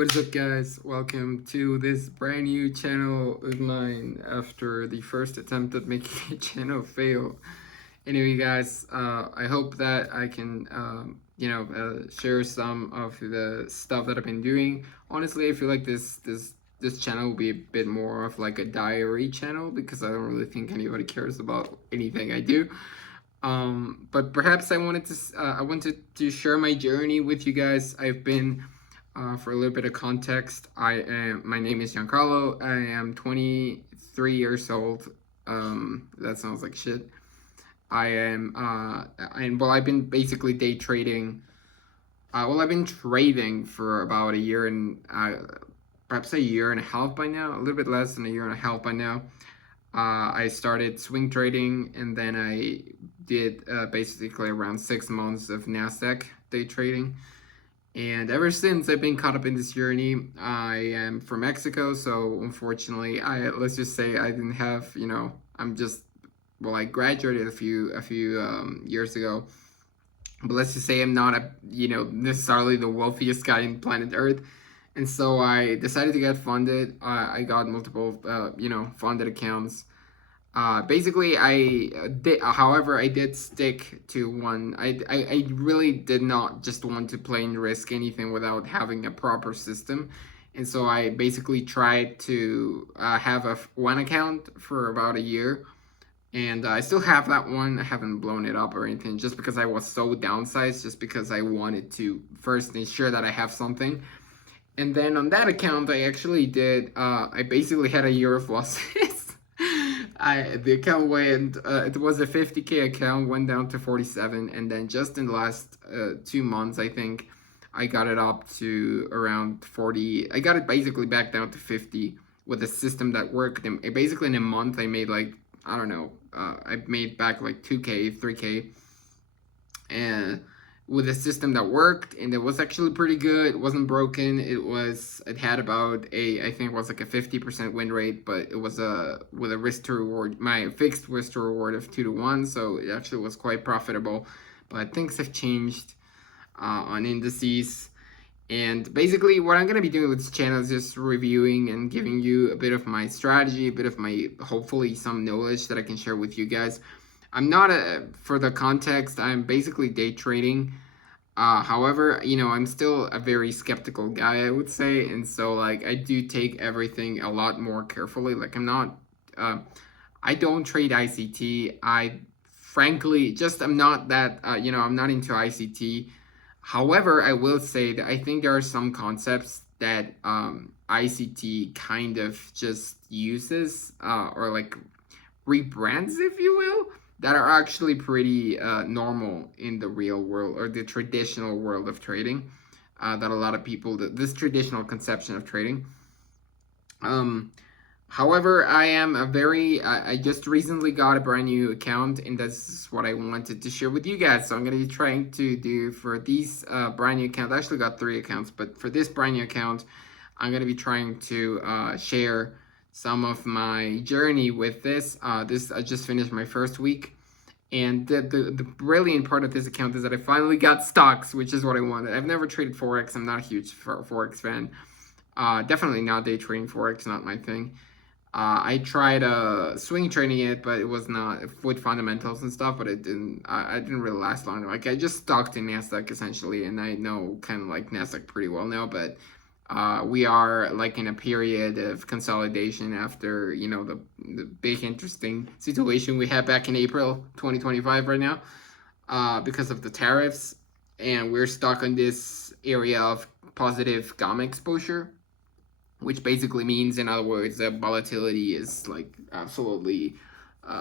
What is up, guys? Welcome to this brand new channel of mine after the first attempt at making a channel fail. Anyway, guys, I hope that I can, share some of the stuff that I've been doing. Honestly, I feel like this channel will be a bit more of like a diary channel because I don't really think anybody cares about anything I do. But perhaps I wanted to share my journey with you guys. I've been for a little bit of context, my name is Giancarlo. I am 23 years old. That sounds like shit. I've been basically day trading. I've been trading for about a year and perhaps a year and a half by now, a little bit less than a year and a half by now. I started swing trading, and then I did basically around 6 months of NASDAQ day trading. And ever since I've been caught up in this journey. I am from Mexico, so unfortunately, let's just say I didn't have, I graduated a few years ago, but let's just say I'm not necessarily the wealthiest guy in planet Earth, and so I decided to get funded. I got multiple, funded accounts. Basically, however, I did stick to one. I really did not just want to plain risk anything without having a proper system. And so I basically tried to have one account for about a year. And I still have that one. I haven't blown it up or anything just because I was so downsized, just because I wanted to first ensure that I have something. And then on that account, I actually did, I basically had a year of losses. The account went, it was a 50K account, went down to 47, and then just in the last 2 months, I think I got it up to around 40. I got it basically back down to 50 with a system that worked. And basically in a month, I made like, I don't know, I made back like 2K, 3K, and with a system that worked, and it was actually pretty good. It wasn't broken. It had about I think it was like a 50% win rate, but it was with a risk to reward, my fixed risk to reward of 2 to 1, so it actually was quite profitable. But things have changed on indices. And basically what I'm going to be doing with this channel is just reviewing and giving you a bit of my strategy, a bit of my, hopefully some knowledge that I can share with you guys. I'm not for the context, I'm basically day trading. However, I'm still a very skeptical guy, I would say. And so like, I do take everything a lot more carefully. Like I don't trade ICT. I frankly, I'm not that, I'm not into ICT. However, I will say that I think there are some concepts that ICT kind of just uses or like rebrands, if you will, that are actually pretty normal in the real world, or the traditional world of trading, that a lot of people, this traditional conception of trading. However, I just recently got a brand new account, and that's what I wanted to share with you guys. So I'm going to be trying to do for these brand new accounts. I actually got 3 accounts, but for this brand new account, I'm going to be trying to share some of my journey with this. I just finished my first week, and the brilliant part of this account is that I finally got stocks, which is what I wanted. I've never traded Forex. I'm not a huge Forex fan. Definitely not day trading Forex, not my thing. I tried swing trading it, but it was not with fundamentals and stuff. But it didn't. I didn't really last long. Like I just stuck to Nasdaq essentially, and I know kind of like Nasdaq pretty well now. But we are like in a period of consolidation after the big interesting situation we had back in April 2025 right now, because of the tariffs, and we're stuck on this area of positive gamma exposure, which basically means, in other words, that volatility is like absolutely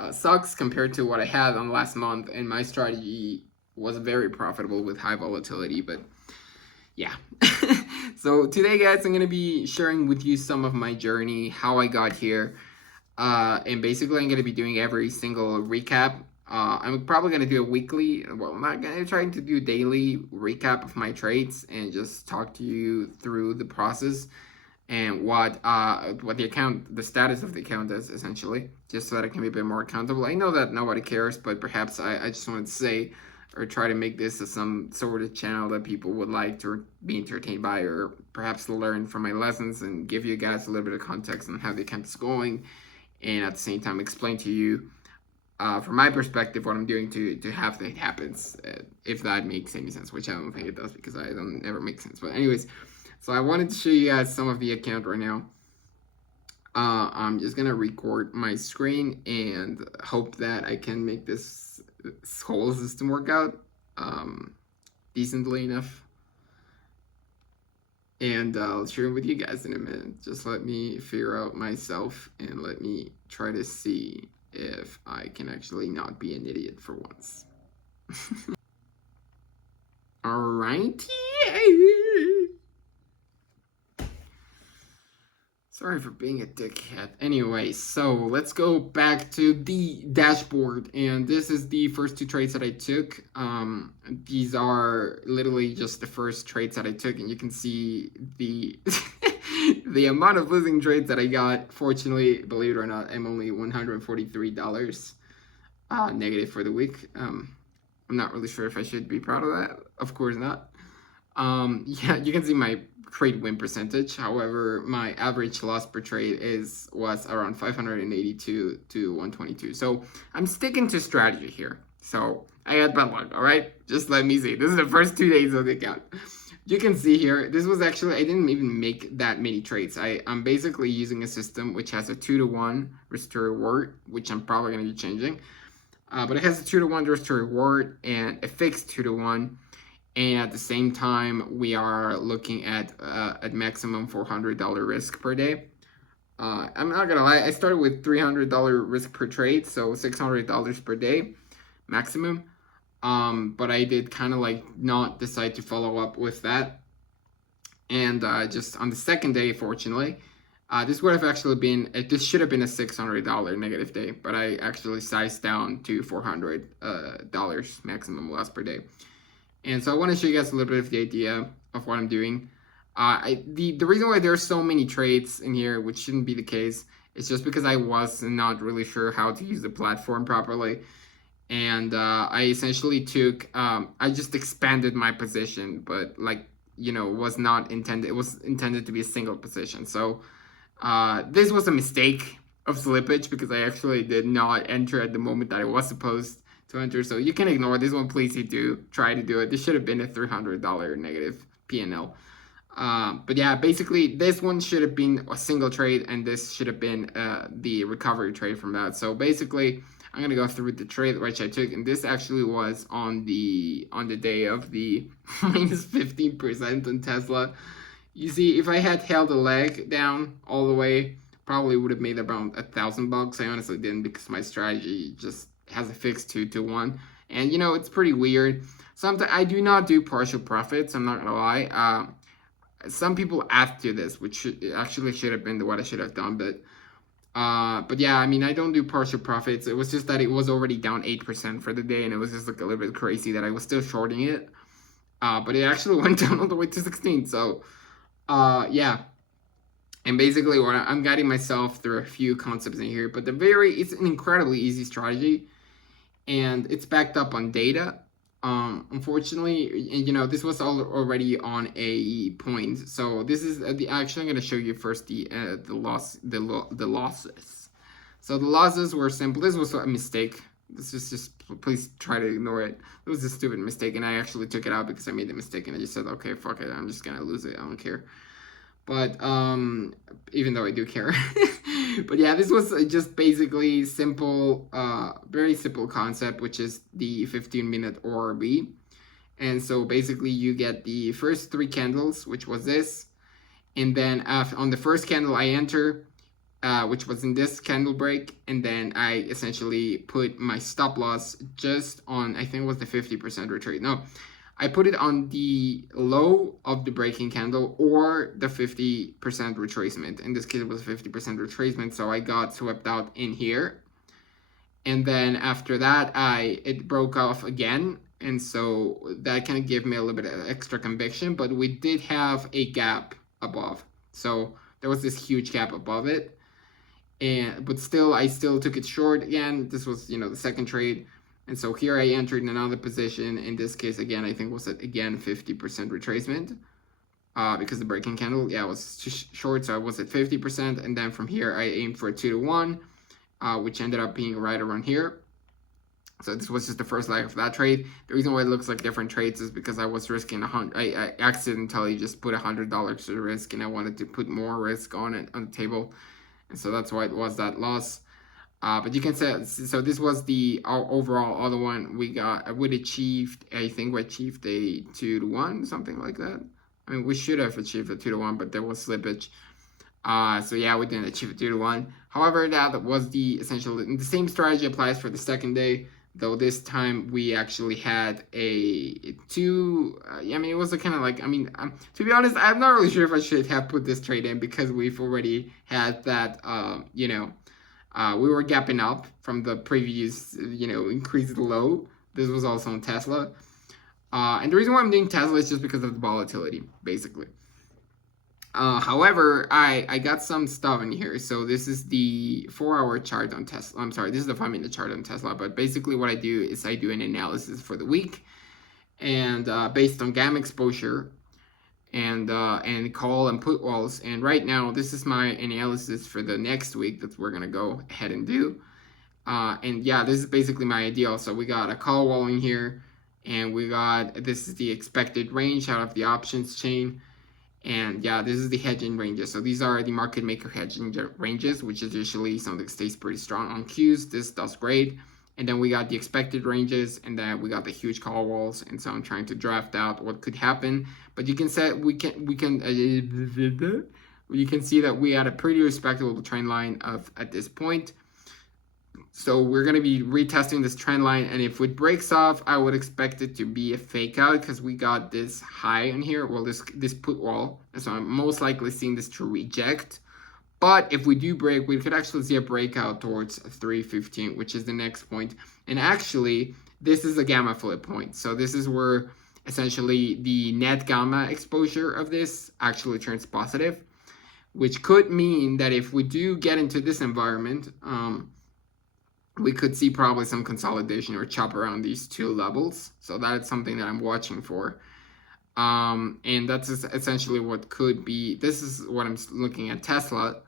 sucks compared to what I had on last month, and my strategy was very profitable with high volatility. But yeah. So today, guys, I'm going to be sharing with you some of my journey, how I got here. And basically, I'm going to be doing every single recap. I'm probably going to do a weekly, well, I'm not going to try to do daily recap of my trades and just talk to you through the process and what the status of the account is, essentially, just so that I can be a bit more accountable. I know that nobody cares, but perhaps I just wanted to say or try to make this as some sort of channel that people would like to be entertained by, or perhaps learn from my lessons and give you guys a little bit of context on how the account is going, and at the same time explain to you from my perspective what I'm doing to have that happens, if that makes any sense, which I don't think it does because I don't ever make sense. But anyways, so I wanted to show you guys some of the account right now. I'm just gonna record my screen and hope that I can make this whole system work out decently enough. And I'll share it with you guys in a minute. Just let me figure out myself and let me try to see if I can actually not be an idiot for once. Alrighty. Sorry for being a dickhead. Anyway, so let's go back to the dashboard, and this is the first two trades that I took. These are literally just the first trades that I took, and you can see the the amount of losing trades that I got. Fortunately, believe it or not, I'm only $143 negative for the week. I'm not really sure if I should be proud of that. Of course not. Yeah, you can see my trade win percentage. However, my average loss per trade was around 582 to 122. So I'm sticking to strategy here. So I had bad luck, all right? Just let me see. This is the first 2 days of the account. You can see here, this was actually, I didn't even make that many trades. I'm basically using a system which has a 2-to-1 risk to reward, which I'm probably going to be changing. But it has a 2-to-1 risk to reward and a fixed 2-to-1. And at the same time, we are looking at maximum $400 risk per day. I'm not gonna lie, I started with $300 risk per trade, so $600 per day maximum. But I did kind of like not decide to follow up with that. And just on the second day, fortunately, this would have actually been, this should have been a $600 negative day, but I actually sized down to $400 maximum loss per day. And so I want to show you guys a little bit of the idea of what I'm doing. The reason why there's so many trades in here, which shouldn't be the case, is just because I was not really sure how to use the platform properly. And I essentially took, I just expanded my position, but like, you know, was not intended, it was intended to be a single position. So this was a mistake of slippage because I actually did not enter at the moment that I was supposed to enter. So you can ignore this one, please. You do try to do it. This should have been a $300 negative P&L. But yeah, basically this one should have been a single trade, and this should have been the recovery trade from that. So basically, I'm gonna go through the trade which I took, and this actually was on the day of the minus 15% on Tesla. You see, if I had held the leg down all the way, probably would have made around $1,000. I honestly didn't because my strategy just has a fixed 2-to-1, and you know, it's pretty weird. Sometimes I do not do partial profits, I'm not gonna lie. Some people add to this, which actually should have been what I should have done, but yeah, I mean, I don't do partial profits. It was just that it was already down 8% for the day, and it was just like a little bit crazy that I was still shorting it, but it actually went down all the way to 16. So yeah. And basically, what I'm guiding myself through a few concepts in here, but it's an incredibly easy strategy, and it's backed up on data. Unfortunately, you know, this was already on a point. So this is actually I'm going to show you first the losses. So the losses were simple. This was a mistake. This is just, please try to ignore it. It was a stupid mistake, and I actually took it out because I made the mistake, and I just said, okay, fuck it, I'm just gonna lose it. I don't care. But even though I do care. But yeah, this was just basically simple, very simple concept, which is the 15-minute ORB. And so basically you get the first 3 candles, which was this. And then on the first candle I enter, which was in this candle break. And then I essentially put my stop loss just on, I think it was the 50% retreat. No, I put it on the low of the breaking candle or the 50% retracement. In this case, it was 50% retracement, so I got swept out in here. And then after that, it broke off again, and so that kind of gave me a little bit of extra conviction, but we did have a gap above. So there was this huge gap above it, but still, I still took it short again. This was, you know, the second trade. And so here I entered in another position. In this case, again, I think was at, again, 50% retracement. Because the breaking candle, yeah, was too short, so I was at 50%. And then from here, I aimed for a 2-to-1, which ended up being right around here. So this was just the first leg of that trade. The reason why it looks like different trades is because I was risking I accidentally just put $100 to the risk, and I wanted to put more risk on it on the table, and so that's why it was that loss. But you can say, so this was the overall other one we got. We achieved, I think we achieved a 2-to-1, something like that. I mean, we should have achieved a 2-to-1, but there was slippage. So yeah, we didn't achieve a 2-to-1. However, that was the same strategy applies for the second day. Though this time we actually had a 2. I mean, it was a kind of like, I mean, to be honest, I'm not really sure if I should have put this trade in because we've already had that, we were gapping up from the previous, increased low. This was also on Tesla. And the reason why I'm doing Tesla is just because of the volatility, basically. However, I got some stuff in here. So this is the 4-hour chart on Tesla. I'm sorry, this is the 5-minute chart on Tesla. But basically what I do is I do an analysis for the week. And based on gamma exposure and call and put walls. And right now, this is my analysis for the next week that we're going to go ahead and do. And yeah, this is basically my ideal. So we got a call wall in here. And we got, this is the expected range out of the options chain. And yeah, this is the hedging ranges. So these are the market maker hedging ranges, which is usually something that stays pretty strong on Qs. This does great. And then we got the expected ranges, and then we got the huge call walls. And so I'm trying to draft out what could happen. But you can say you can see that we had a pretty respectable trend line at this point. So we're going to be retesting this trend line, and if it breaks off, I would expect it to be a fake out because we got this high in here, well, this put wall, and so I'm most likely seeing this to reject. But if we do break, we could actually see a breakout towards 315, which is the next point. And actually, this is a gamma flip point. So this is where essentially the net gamma exposure of this actually turns positive, which could mean that if we do get into this environment, we could see probably some consolidation or chop around these two levels. So that's something that I'm watching for. And that's essentially what could be. This is what I'm looking at Tesla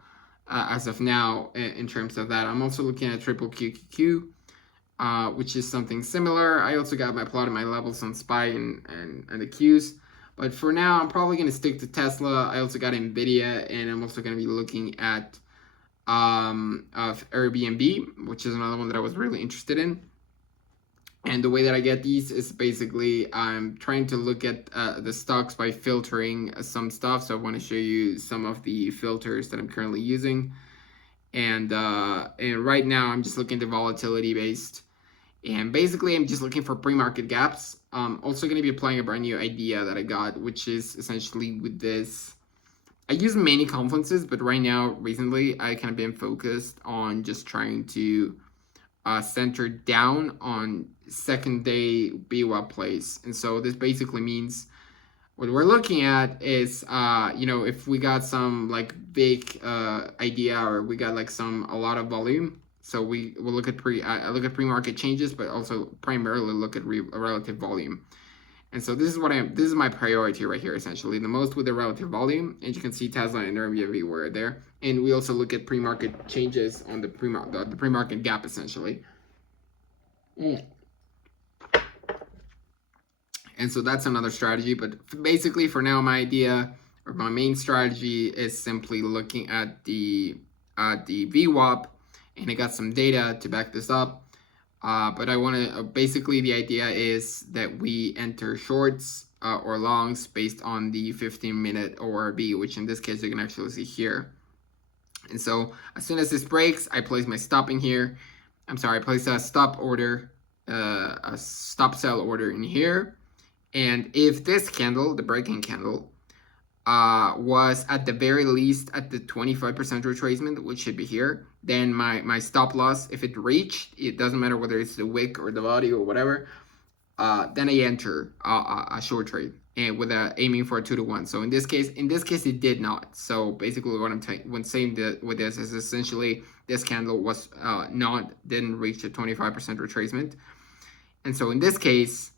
as of now in terms of that. I'm also looking at triple QQQ, which is something similar. I also got my plot of my levels on SPY and the Qs. But for now, I'm probably going to stick to Tesla. I also got NVIDIA, and I'm also going to be looking at of Airbnb, which is another one that I was really interested in. And the way that I get these is basically I'm trying to look at the stocks by filtering some stuff. So I want to show you some of the filters that I'm currently using. And right now I'm just looking at the volatility based. And basically I'm just looking for pre-market gaps. Also going to be applying a brand new idea that I got, which is essentially with this. I use many confluences, but right now, recently, I kind of been focused on just trying to center down on second day BWAP plays. And so this basically means what we're looking at is, if we got some like big idea or we got like a lot of volume. So we will look at pre-market changes, but also primarily look at relative volume. And so this is my priority right here, essentially, the most with the relative volume. And you can see Tesla and Airbnb were there. And we also look at pre-market changes on the pre-market gap, essentially. And so that's another strategy. But basically, for now, my idea or my main strategy is simply looking at the VWAP, and I got some data to back this up. But I want to, basically the idea is that we enter shorts or longs based on the 15-minute ORB, which in this case you can actually see here. And so as soon as this breaks, I place my stop in here. I place a stop order, a stop sell order in here. And if this candle, the breaking candle, was at the very least at the 25% retracement, which should be here, then my stop loss, if it reached, it doesn't matter whether it's the wick or the body or whatever, then I enter a short trade and with aiming for a 2-to-1. So in this case it did not. So basically what I'm saying with this is essentially this candle was didn't reach the 25% retracement. And so in this case,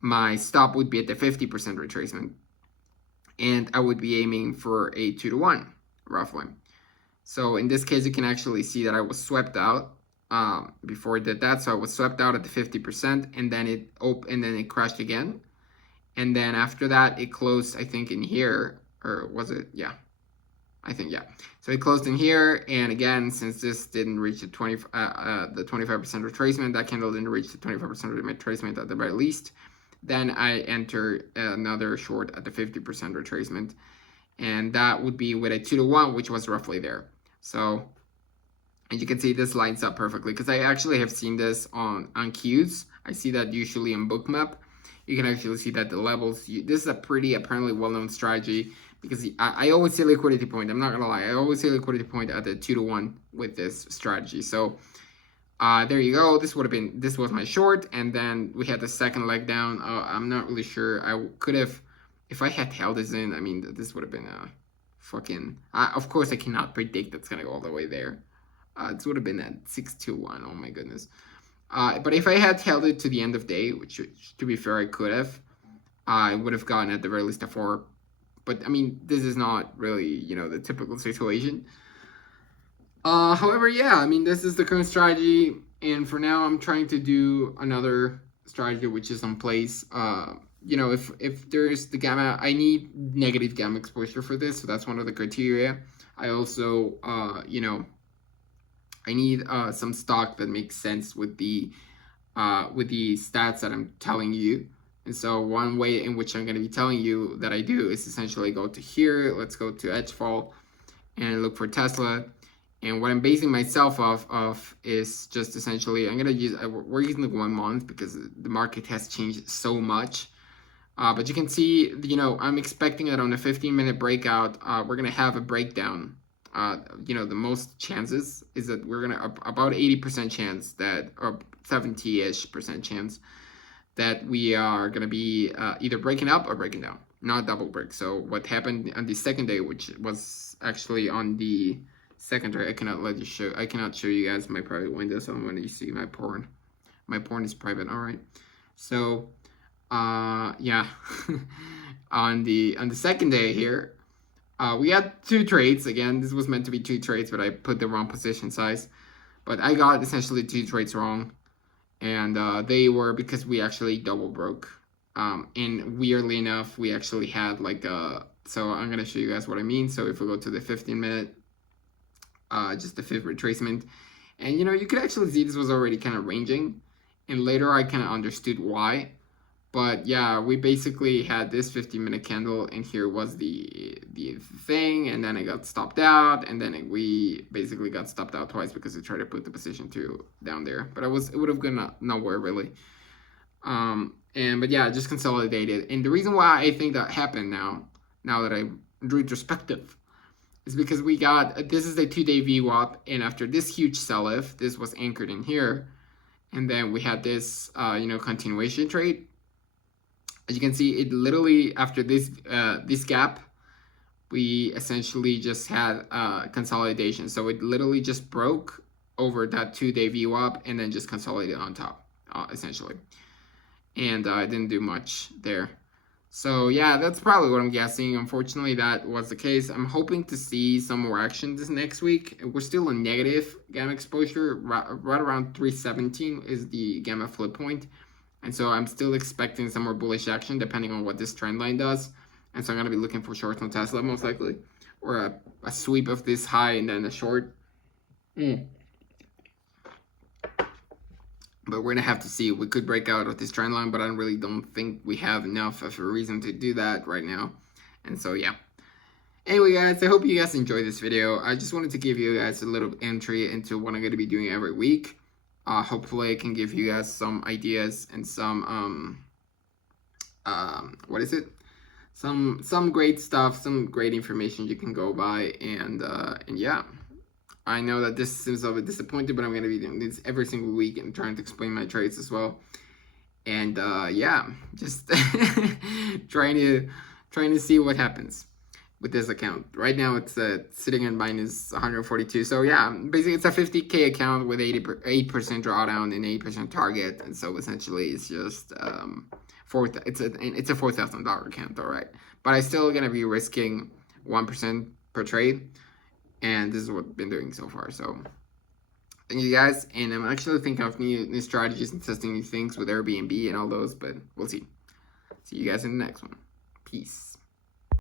my stop would be at the 50% retracement, and I would be aiming for a 2-to-1 roughly. So in this case, you can actually see that I was swept out before I did that. So I was swept out at the 50%, and then it crashed again. And then after that, it closed, I think, in here, or was it? Yeah, I think, yeah. So it closed in here, and again, since this didn't reach the 25% retracement, that candle didn't reach the 25% retracement at the very least, then I enter another short at the 50% retracement, and that would be with a 2-to-1, which was roughly there. So, and you can see this lines up perfectly, because I actually have seen this on Qs. I see that usually on Bookmap. You can actually see that the levels, this is a pretty apparently well-known strategy, because I always see liquidity point. I'm not gonna lie, I always see liquidity point at the 2-to-1 with this strategy. So there you go. This was my short, and then we had the second leg down. I'm not really sure. I could have, if I had held this in, I mean, this would have been a fucking, of course I cannot predict that's gonna go all the way there. This would have been at 6-2-1. Oh my goodness. But if I had held it to the end of day, which to be fair I could have, I would have gotten at the very least a 4. But I mean, this is not really, you know, the typical situation. However, yeah, I mean, this is the current strategy, and for now I'm trying to do another strategy which is in place. You know, if there's the gamma, I need negative gamma exposure for this, so that's one of the criteria. I also, you know, I need some stock that makes sense with the stats that I'm telling you. And so one way in which I'm going to be telling you that I do is essentially go to here. Let's go to Edgefall and look for Tesla. And what I'm basing myself off of is just essentially, I'm going to use, we're using the 1 month because the market has changed so much. But you can see, you know, I'm expecting that on a 15-minute breakout, we're going to have a breakdown. You know, the most chances is that we're going to, about 80% chance that, or 70-ish% chance that we are going to be either breaking up or breaking down, not double break. So what happened on the second day, which was actually on the second day, I cannot show you guys my private window, so when you see my porn is private. All right, so yeah. on the second day here, we had 2 trades. Again, this was meant to be 2 trades, but I put the wrong position size. But I got essentially 2 trades wrong, and they were because we actually double broke. And weirdly enough, we actually had like a, so I'm gonna show you guys what I mean. So if we go to the 15-minute, just the 5th retracement, and you know, you could actually see this was already kind of ranging, and later I kind of understood why. But yeah, we basically had this 15-minute candle, and here was the thing, and then it got stopped out, and then we basically got stopped out twice because we tried to put the position 2 down there, but it would have gone nowhere really. But yeah, just consolidated, and the reason why I think that happened now that I'm retrospective, is because we got, this is a 2-day VWAP, and after this huge sell-off, this was anchored in here, and then we had this you know, continuation trade. As you can see, it literally, after this gap, we essentially just had consolidation. So it literally just broke over that 2-day VWAP and then just consolidated on top, essentially. And I didn't do much there. So yeah, that's probably what I'm guessing. Unfortunately, that was the case. I'm hoping to see some more action this next week. We're still in negative gamma exposure. Right around 317 is the gamma flip point. And so I'm still expecting some more bullish action depending on what this trend line does. And so I'm going to be looking for shorts on Tesla most likely. Or a sweep of this high and then a short. But we're going to have to see. We could break out of this trend line, but I really don't think we have enough of a reason to do that right now. And so yeah. Anyway guys, I hope you guys enjoyed this video. I just wanted to give you guys a little entry into what I'm going to be doing every week. Hopefully I can give you guys some ideas and some what is it, some great stuff, some great information you can go by, and yeah, I know that this seems a bit disappointing, but I'm going to be doing this every single week and trying to explain my trades as well. And yeah, just trying to see what happens. with this account. Right now it's sitting at minus 142. So yeah, basically it's a 50K account with 8% drawdown and 8% target, and so essentially it's just it's a $4,000 account, all right. But I'm still gonna be risking 1% per trade, and this is what I've been doing so far. So thank you guys, and I'm actually thinking of new strategies and testing new things with Airbnb and all those, but we'll see. See you guys in the next one. Peace.